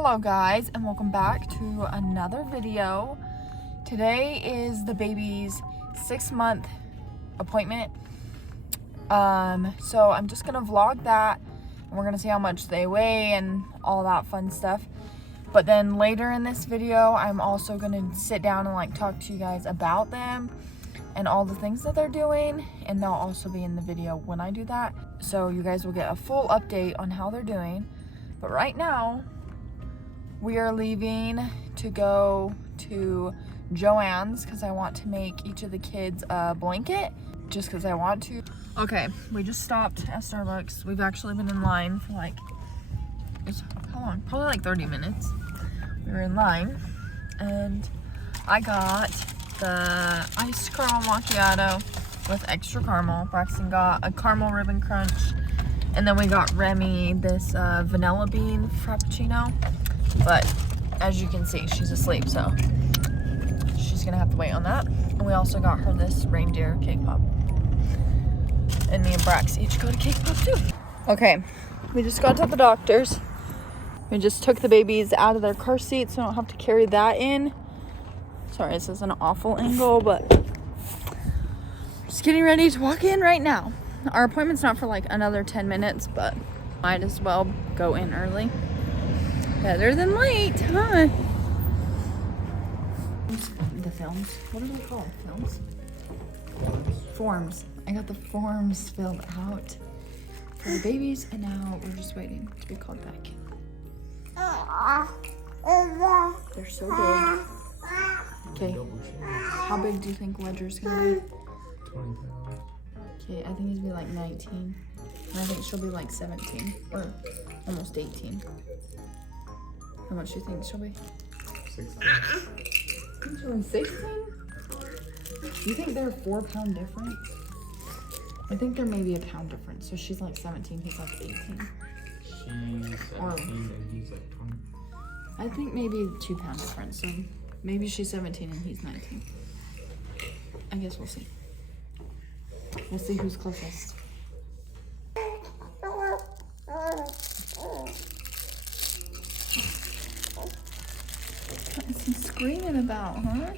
Hello guys, and welcome back to another video. Today is the baby's 6-month appointment. So I'm just gonna vlog that, and we're gonna see how much they weigh and all that fun stuff. But then later in this video, I'm also gonna sit down and talk to you guys about them and all the things that they're doing, and they'll also be in the video when I do that. So you guys will get a full update on how they're doing. But right now, we are leaving to go to Joann's because I want to make each of the kids a blanket, just because I want to. Okay, we just stopped at Starbucks. We've actually been in line for how long? Probably 30 minutes. We were in line, and I got the iced caramel macchiato with extra caramel. Braxton got a caramel ribbon crunch, and then we got Remy this vanilla bean frappuccino. But as you can see, she's asleep, so she's gonna have to wait on that. And we also got her this reindeer cake pop. And me and Brax each got a cake pop too. Okay, we just got to the doctor's. We just took the babies out of their car seat so I don't have to carry that in. Sorry, this is an awful angle, but just getting ready to walk in right now. Our appointment's not for another 10 minutes, but might as well go in early. Better than late, huh? The films. What are they called? Films? Forms. I got the forms filled out for the babies, and now we're just waiting to be called back. They're so big. Okay. How big do you think Ledger's gonna be? 20 pounds. Okay, I think he's gonna be 19. And I think she'll be 17 or almost 18. How much do you think she'll be? 16. She'll be 16? You think they're a 4-pound difference? I think there may be a pound difference. So she's 17, he's 18. She's 17 and he's 20. I think maybe a 2-pound difference. So maybe she's 17 and he's 19. I guess we'll see. We'll see who's closest. What is he screaming about, huh?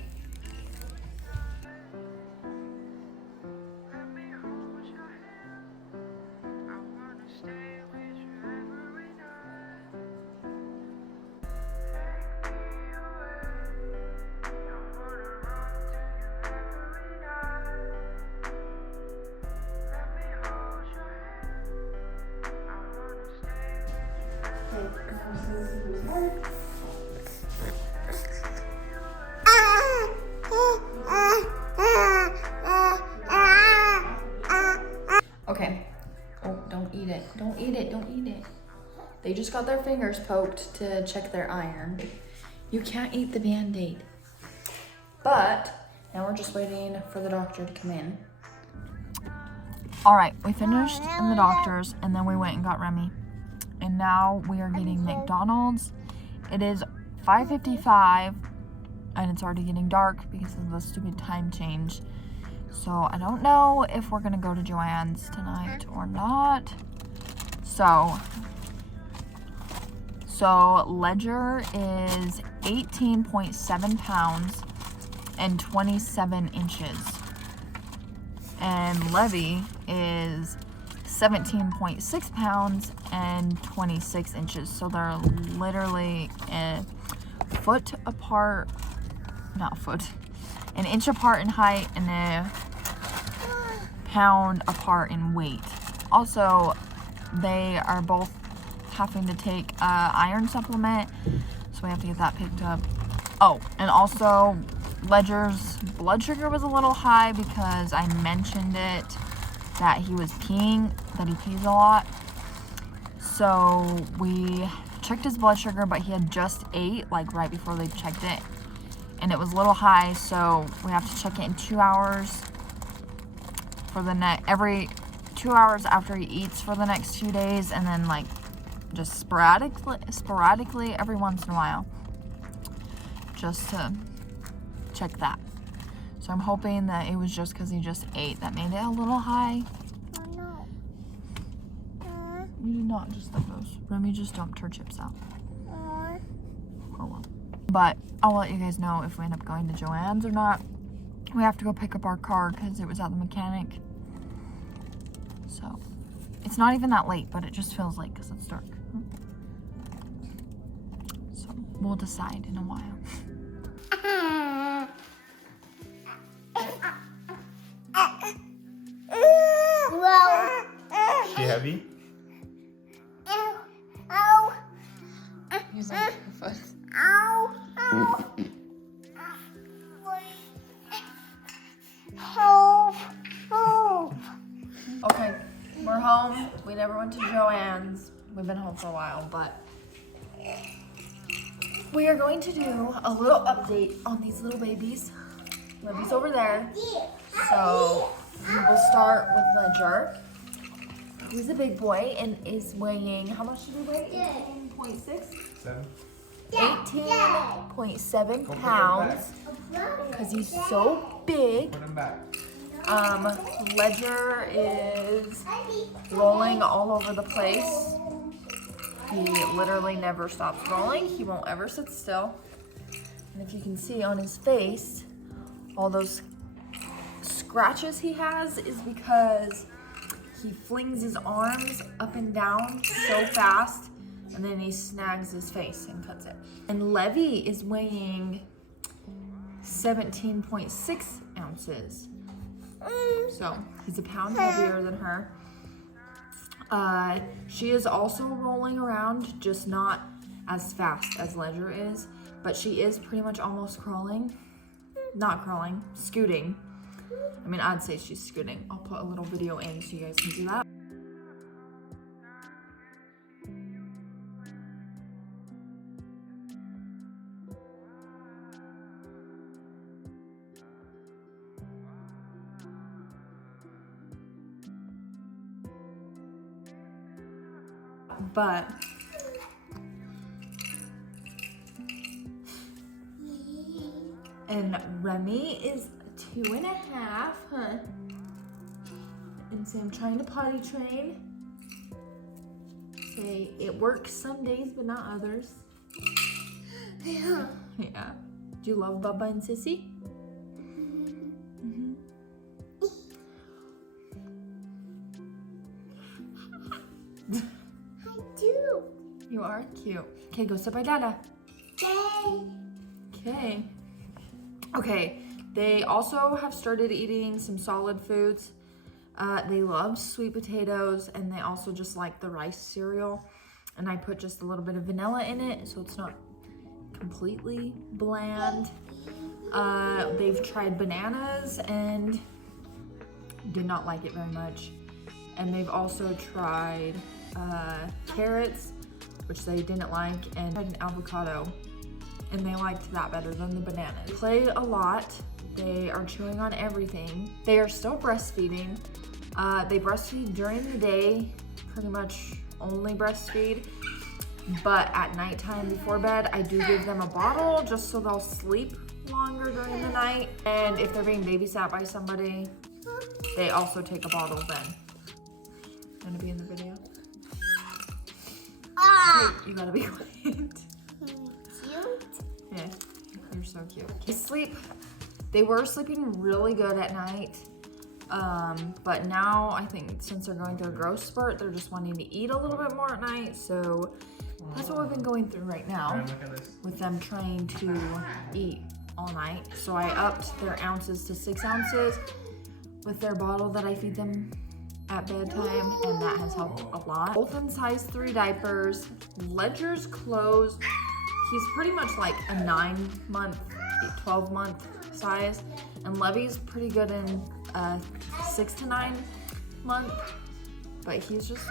Okay. Oh, don't eat it. Don't eat it. Don't eat it. They just got their fingers poked to check their iron. You can't eat the Band-Aid. But now we're just waiting for the doctor to come in. All right, we finished in the doctor's, and then we went and got Remy. And now we are getting McDonald's. It is 5:55, and it's already getting dark because of the stupid time change. So I don't know if we're gonna go to Joann's tonight or not. So Ledger is 18.7 pounds and 27 inches. And Levy is 17.6 pounds and 26 inches. So they're literally a foot apart, an inch apart in height and a pound apart in weight. Also, they are both having to take iron supplement, so we have to get that picked up. Oh, and also Ledger's blood sugar was a little high because I mentioned it that he was peeing, that he pees a lot. So we checked his blood sugar, but he had just ate right before they checked it, and it was a little high, so we have to check it in 2 hours for every 2 hours after he eats for the next 2 days, and then just sporadically every once in a while, just to check that. So I'm hoping that it was just because he just ate that made it a little high. You did not just like those. Remy just dumped her chips out. But I'll let you guys know if we end up going to Joann's or not. We have to go pick up our car because it was at the mechanic. So it's not even that late, but it just feels late because it's dark. So we'll decide in a while. Is she heavy? He's like, okay, we're home. We never went to Joann's. We've been home for a while, but we are going to do a little update on these little babies. Libby's over there. So we'll start with Ledger. He's a big boy and is weighing, how much did he weigh? 18.6? 18.7 pounds. Because he's so big. Put him back. Ledger is rolling all over the place. He literally never stops rolling. He won't ever sit still. And if you can see on his face, all those scratches he has is because he flings his arms up and down so fast, and then he snags his face and cuts it. And Levy is weighing 17.6 ounces. So he's a pound heavier than her. She is also rolling around, just not as fast as Ledger is, but she is pretty much almost crawling. Not crawling, scooting. I mean, I'd say she's scooting. I'll put a little video in so you guys can see that. But and Remy is 2.5, huh? And so I'm trying to potty train. Say it works some days, but not others. Yeah. Yeah. Do you love Bubba and Sissy? Mm-hmm. I do. You are cute. Okay, go sit by Dada. Okay. Okay, they also have started eating some solid foods. They love sweet potatoes, and they also just like the rice cereal. And I put just a little bit of vanilla in it, so it's not completely bland. They've tried bananas and did not like it very much. And they've also tried carrots, which they didn't like, and an avocado. And they liked that better than the bananas. They played a lot. They are chewing on everything. They are still breastfeeding. They breastfeed during the day, pretty much only breastfeed. But at nighttime before bed, I do give them a bottle just so they'll sleep longer during the night. And if they're being babysat by somebody, they also take a bottle then. Gonna be in the video? You gotta be quiet. Yeah, you're so cute. They were sleeping really good at night, but now I think since they're going through a growth spurt, they're just wanting to eat a little bit more at night, so that's what we've been going through right now with them trying to eat all night. So I upped their ounces to 6 ounces with their bottle that I feed them at bedtime, and that has helped a lot. Both in size 3 diapers. Ledger's clothes, he's pretty much like a 9-month, 12-month size, and Levy's pretty good in 6 to 9 month, but he's just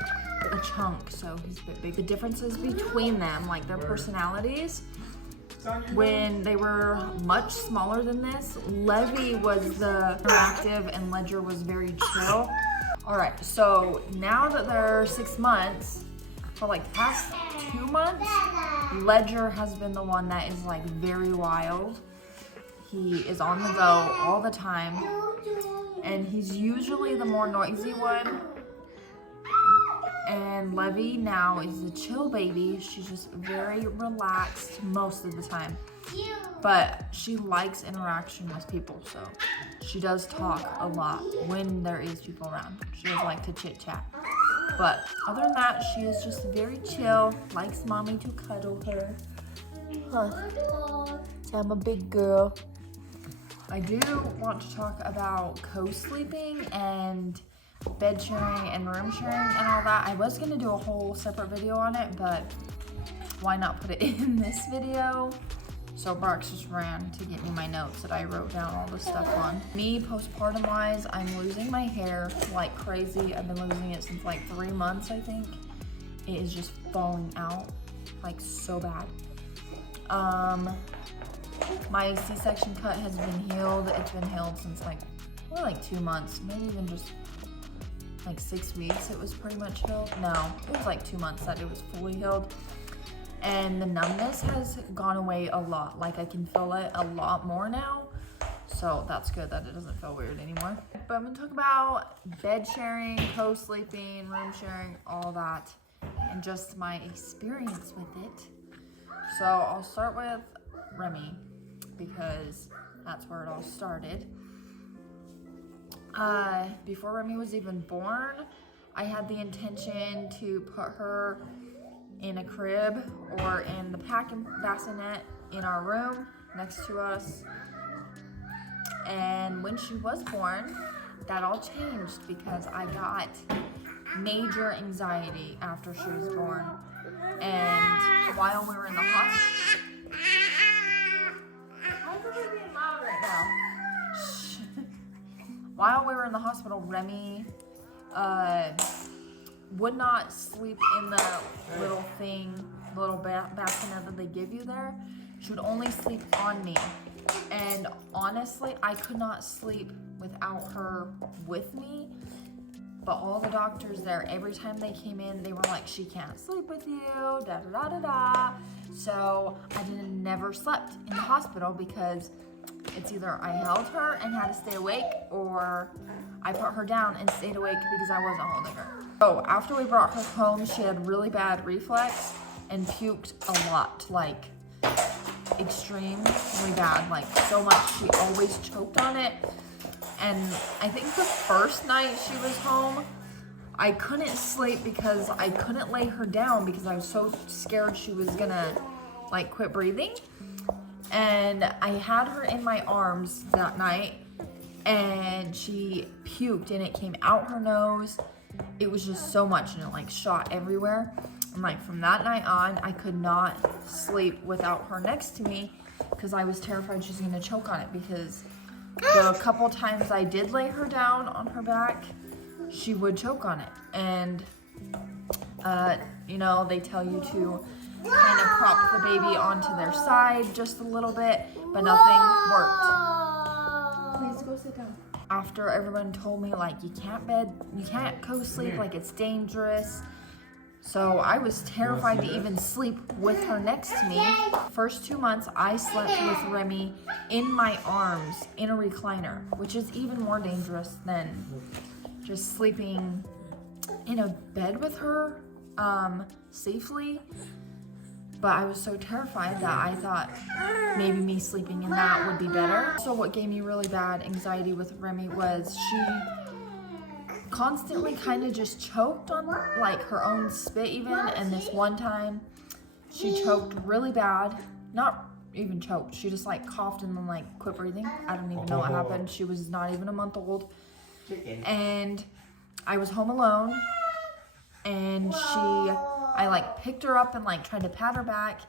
a chunk, so he's a bit big. The differences between them, like their personalities, when they were much smaller than this, Levy was the interactive and Ledger was very chill. All right, so now that they're 6 months, for like the past 2 months, Ledger has been the one that is like very wild. He is on the go all the time, and he's usually the more noisy one. And Levy now is a chill baby. She's just very relaxed most of the time. But she likes interaction with people, so she does talk a lot when there is people around. She does like to chit chat. But other than that, she is just very chill, likes mommy to cuddle her. Huh. So I'm a big girl. I do want to talk about co-sleeping and bed sharing and room sharing and all that. I was gonna do a whole separate video on it, but why not put it in this video? So Brox just ran to get me my notes that I wrote down all this stuff on. Me, postpartum wise, I'm losing my hair like crazy. I've been losing it since like 3 months, I think. It is just falling out like so bad. My C-section cut has been healed. It's been healed since like 2 months, maybe even just like 6 weeks. It was pretty much healed. No, it was like 2 months that it was fully healed. And the numbness has gone away a lot. Like I can feel it a lot more now. So that's good that it doesn't feel weird anymore. But I'm gonna talk about bed sharing, co-sleeping, room sharing, all that, and just my experience with it. So I'll start with Remy because that's where it all started. Before Remy was even born, I had the intention to put her in a crib or in the pack and bassinet in our room next to us. And when she was born, that all changed because I got major anxiety after she was born. And while we were in the hospital, why is everybody being loud right now? Shh. While we were in the hospital, Remy would not sleep in the little thing, the little bassinet that they give you there. She would only sleep on me. And honestly, I could not sleep without her with me. But all the doctors there, every time they came in, they were like, she can't sleep with you, da da da da da. So I never slept in the hospital because it's either I held her and had to stay awake, or I put her down and stayed awake because I wasn't holding her. So after we brought her home, she had really bad reflux and puked a lot, like extremely bad, like so much. She always choked on it. And I think the first night she was home, I couldn't sleep because I couldn't lay her down because I was so scared she was gonna like quit breathing. And I had her in my arms that night and she puked and it came out her nose. It was just so much and it like shot everywhere. And like from that night on, I could not sleep without her next to me because I was terrified she was gonna choke on it, because the couple times I did lay her down on her back, she would choke on it. And you know, they tell you to kind of prop the baby onto their side just a little bit, but nothing worked. Please go sit down. After everyone told me like you can't co-sleep, like it's dangerous. So I was terrified to even sleep with her next to me. First 2 months, I slept with Remy in my arms in a recliner, which is even more dangerous than just sleeping in a bed with her safely. But I was so terrified that I thought maybe me sleeping in that would be better. So what gave me really bad anxiety with Remy was she constantly kind of just choked on like her own spit even. And this one time she choked really bad. Not even choked, she just like coughed and then like quit breathing. I don't even know what happened. She was not even a month old. And I was home alone and I like picked her up and like tried to pat her back,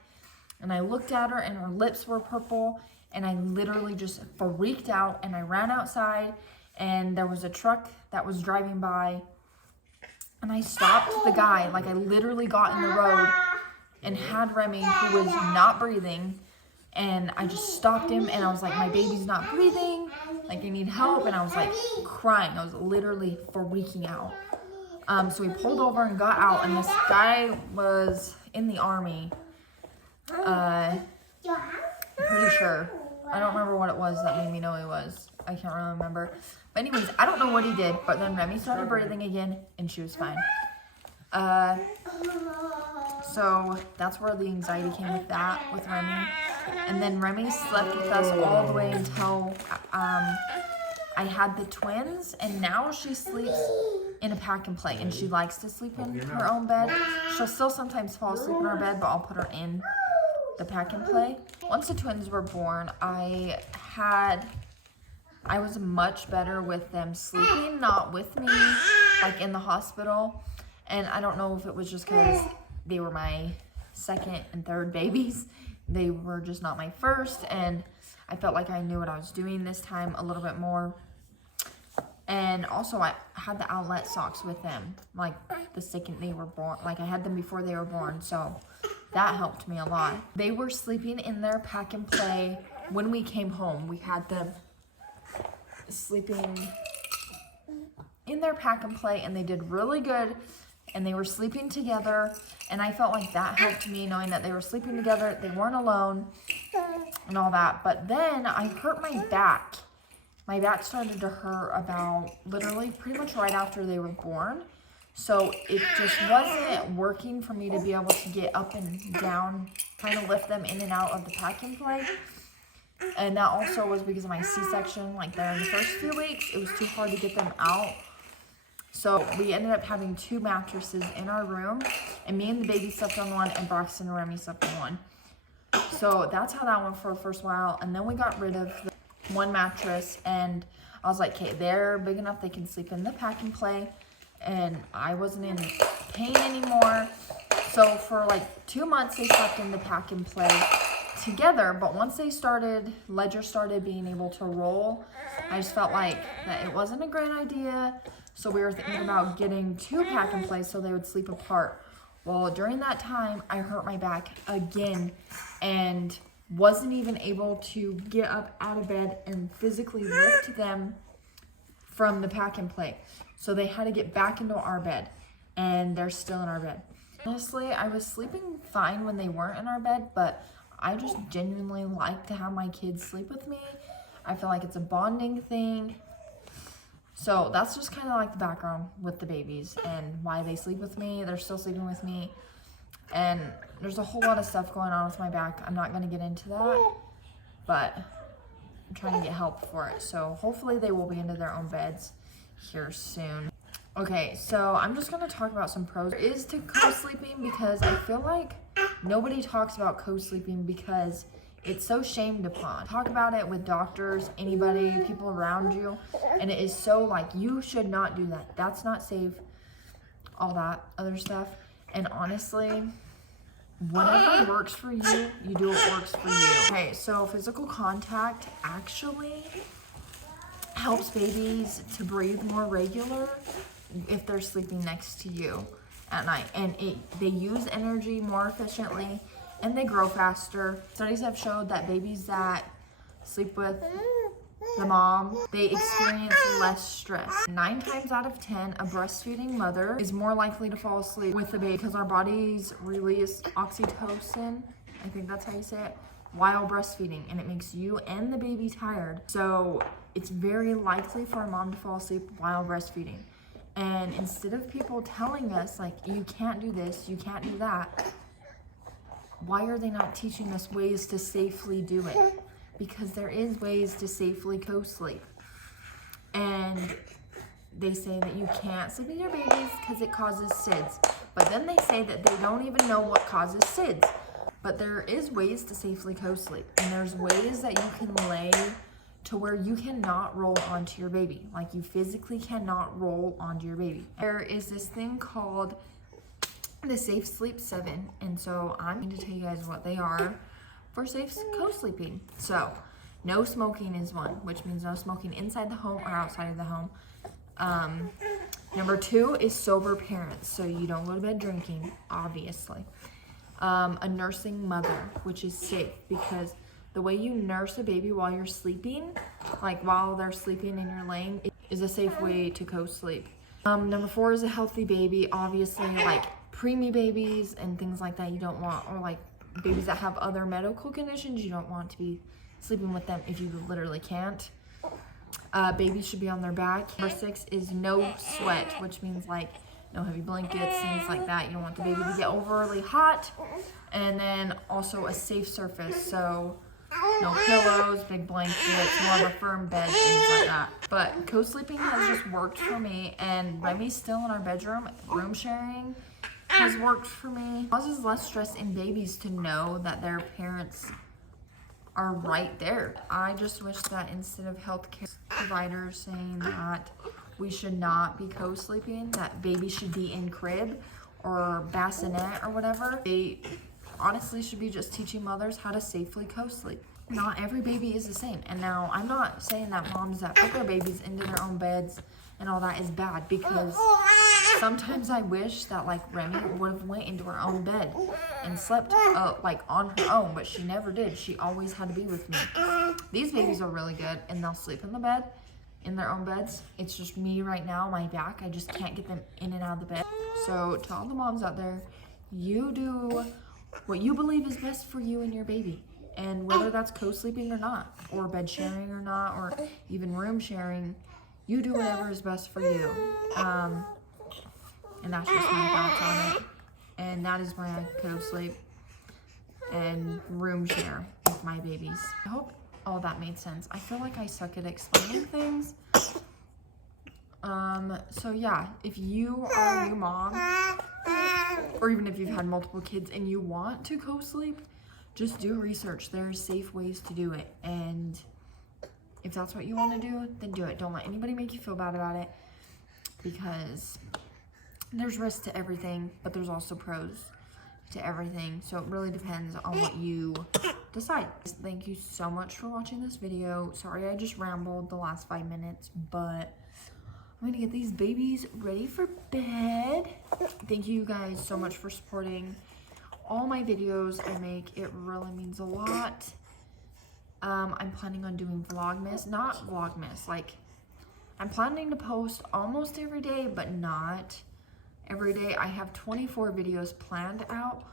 and I looked at her and her lips were purple, and I literally just freaked out and I ran outside, and there was a truck that was driving by and I stopped the guy. Like I literally got in the road and had Remy, who was not breathing, and I just stopped him and I was like, my baby's not breathing, like I need help. And I was like crying. I was literally freaking out. So we pulled over and got out, and this guy was in the army. I'm pretty sure. I don't remember what it was that made me know he was. I can't really remember. But anyways, I don't know what he did, but then Remy started breathing again and she was fine. So that's where the anxiety came with that, with Remy. And then Remy slept with us all the way until I had the twins, and now she sleeps in a pack and play, and she likes to sleep in her own bed. She'll still sometimes fall asleep in our bed, but I'll put her in the pack and play. Once the twins were born, I was much better with them sleeping, not with me, like in the hospital. And I don't know if it was just because they were my second and third babies. They were just not my first, and I felt like I knew what I was doing this time a little bit more. And also I had the outlet socks with them, like the second they were born. Like I had them before they were born, so that helped me a lot. They were sleeping in their pack and play when we came home. We had them sleeping in their pack and play, and they did really good, and they were sleeping together, and I felt like that helped me, knowing that they were sleeping together, they weren't alone and all that. But then I hurt my back. My back started to hurt about literally pretty much right after they were born. So it just wasn't working for me to be able to get up and down, trying to lift them in and out of the pack and play. And that also was because of my C-section. Like there in the first few weeks, it was too hard to get them out. So we ended up having 2 mattresses in our room, and me and the baby slept on one, and Braxton and Remy slept on one. So that's how that went for the first while. And then we got rid of the one mattress, and I was like, okay, they're big enough they can sleep in the pack and play, and I wasn't in pain anymore. So for like 2 months they slept in the pack and play together, but once Ledger started being able to roll, I just felt like that it wasn't a great idea. So we were thinking about getting 2 pack and plays so they would sleep apart. Well, during that time, I hurt my back again and wasn't even able to get up out of bed and physically lift them from the pack and play. So they had to get back into our bed, and they're still in our bed. Honestly, I was sleeping fine when they weren't in our bed, but I just genuinely like to have my kids sleep with me. I feel like it's a bonding thing. So that's just kind of like the background with the babies and why they sleep with me. They're still sleeping with me. And there's a whole lot of stuff going on with my back. I'm not going to get into that, but I'm trying to get help for it. So hopefully they will be into their own beds here soon. Okay, so I'm just going to talk about some pros. There is to co-sleeping, because I feel like nobody talks about co-sleeping because it's so shamed upon. Talk about it with doctors, anybody, people around you, and it is so like, you should not do that. That's not safe, all that other stuff. And honestly, whatever works for you, you do what works for you. Okay, so physical contact actually helps babies to breathe more regular if they're sleeping next to you at night. And they use energy more efficiently, and they grow faster. Studies have showed that babies that sleep with the mom, they experience less stress. 9 times out of 10, a breastfeeding mother is more likely to fall asleep with the baby because our bodies release oxytocin, I think that's how you say it, while breastfeeding, and it makes you and the baby tired. So it's very likely for a mom to fall asleep while breastfeeding. And instead of people telling us like, you can't do this, you can't do that, why are they not teaching us ways to safely do it? Because there is ways to safely co-sleep. And they say that you can't sleep with your babies because it causes SIDS. But then they say that they don't even know what causes SIDS. But there is ways to safely co-sleep. And there's ways that you can lay to where you cannot roll onto your baby. Like you physically cannot roll onto your baby. There is this thing called the Safe Sleep 7. And so I'm going to tell you guys what they are for safe co-sleeping. So no smoking is one, which means no smoking inside the home or outside of the home. Number 2 is sober parents. So you don't go to bed drinking, obviously. A nursing mother, which is safe because the way you nurse a baby while you're sleeping, like while they're sleeping and you're laying, is a safe way to co-sleep. Number 4 is a healthy baby. Obviously, like preemie babies and things like that you don't want, or like babies that have other medical conditions, you don't want to be sleeping with them if you literally can't. Babies should be on their back. Number 6 is no sweat, which means like no heavy blankets, things like that. You don't want the baby to get overly hot. And then also a safe surface, so no pillows, big blankets, more of a firm bed, things like that. But co-sleeping has just worked for me, and Remy's still in our bedroom. Room sharing has worked for me. It causes less stress in babies to know that their parents are right there. I just wish that instead of healthcare providers saying that we should not be co-sleeping, that babies should be in crib or bassinet or whatever, they honestly should be just teaching mothers how to safely co-sleep. Not every baby is the same. And now I'm not saying that moms that put their babies into their own beds and all that is bad, because sometimes I wish that like Remy would have went into her own bed and slept like on her own, but she never did. She always had to be with me. These babies are really good and they'll sleep in the bed, in their own beds. It's just me right now, my back, I just can't get them in and out of the bed. So to all the moms out there, you do what you believe is best for you and your baby. And whether that's co-sleeping or not, or bed sharing or not, or even room sharing, you do whatever is best for you. And that's just my thoughts on it. And that is why I co-sleep and room share with my babies. I hope all that made sense. I feel like I suck at explaining things. So yeah, if you are a new mom, or even if you've had multiple kids and you want to co-sleep, just do research. There are safe ways to do it. And if that's what you want to do, then do it. Don't let anybody make you feel bad about it, because there's risks to everything, but there's also pros to everything. So it really depends on what you decide. Thank you so much for watching this video. Sorry I just rambled the last 5 minutes, but I'm gonna get these babies ready for bed. Thank you guys so much for supporting all my videos I make. It really means a lot. I'm planning on doing Vlogmas, not Vlogmas, like I'm planning to post almost every day, but not every day. I have 24 videos planned out,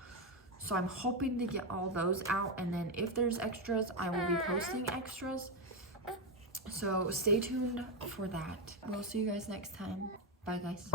so I'm hoping to get all those out, and then if there's extras, I will be posting extras. So stay tuned for that. We'll see you guys next time. Bye guys.